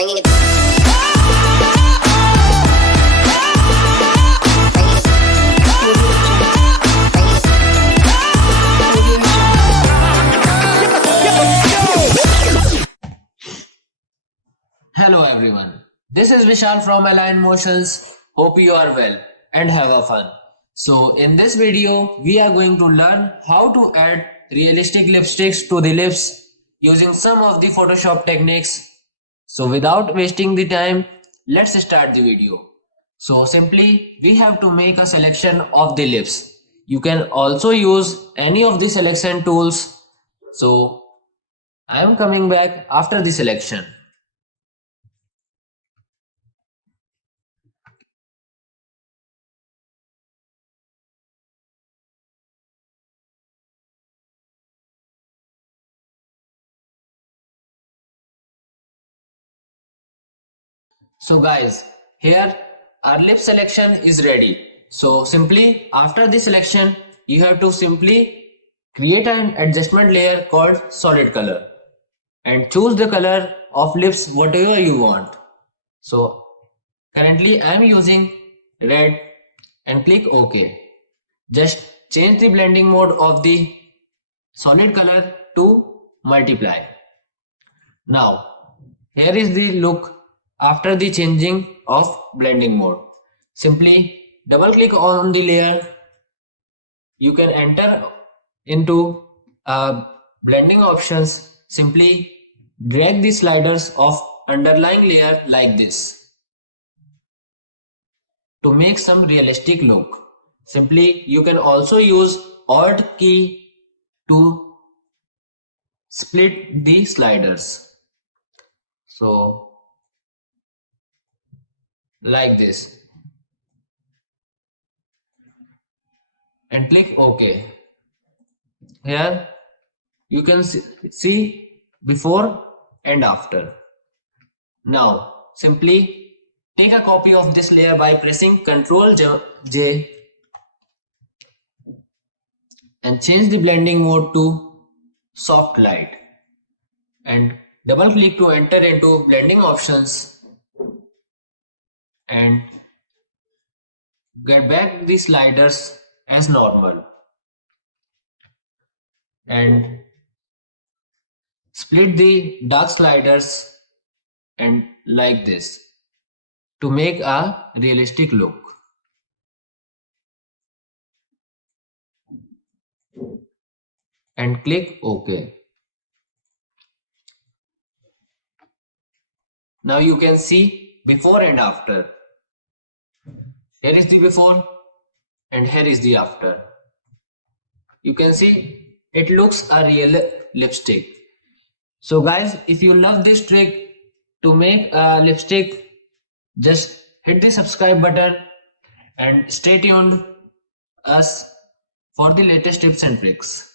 bringing it. Hello everyone, this is Vishal from alignmotions. Hope you are well and have a fun. So in this video, we are going to learn how to add realistic lipsticks to the lips using some of the Photoshop techniques. So without wasting the time, let's start the video. So simply, we have to make a selection of the lips. You can also use any of the selection tools. So I am coming back after the selection. So guys, here our lip selection is ready. So simply after the selection, you have to simply create an adjustment layer called solid color and choose the color of lips whatever you want. So currently I am using red and click OK. Just change the blending mode of the solid color to multiply. Now here is the look after the changing of blending mode. Simply double click on the layer. You can enter into blending options. Simply drag the sliders of underlying layer like this to make some realistic look. Simply you can also use Alt key to split the sliders. So like this and click OK. Here you can see before and after. Now simply take a copy of this layer by pressing Ctrl J and change the blending mode to soft light and double click to enter into blending options and get back the sliders as normal and split the dark sliders and like this to make a realistic look. And click OK. Now you can see before and after. Here is the before and here is the after. You can see it looks a real lipstick. So guys, if you love this trick to make a lipstick, just hit the subscribe button and stay tuned us for the latest tips and tricks.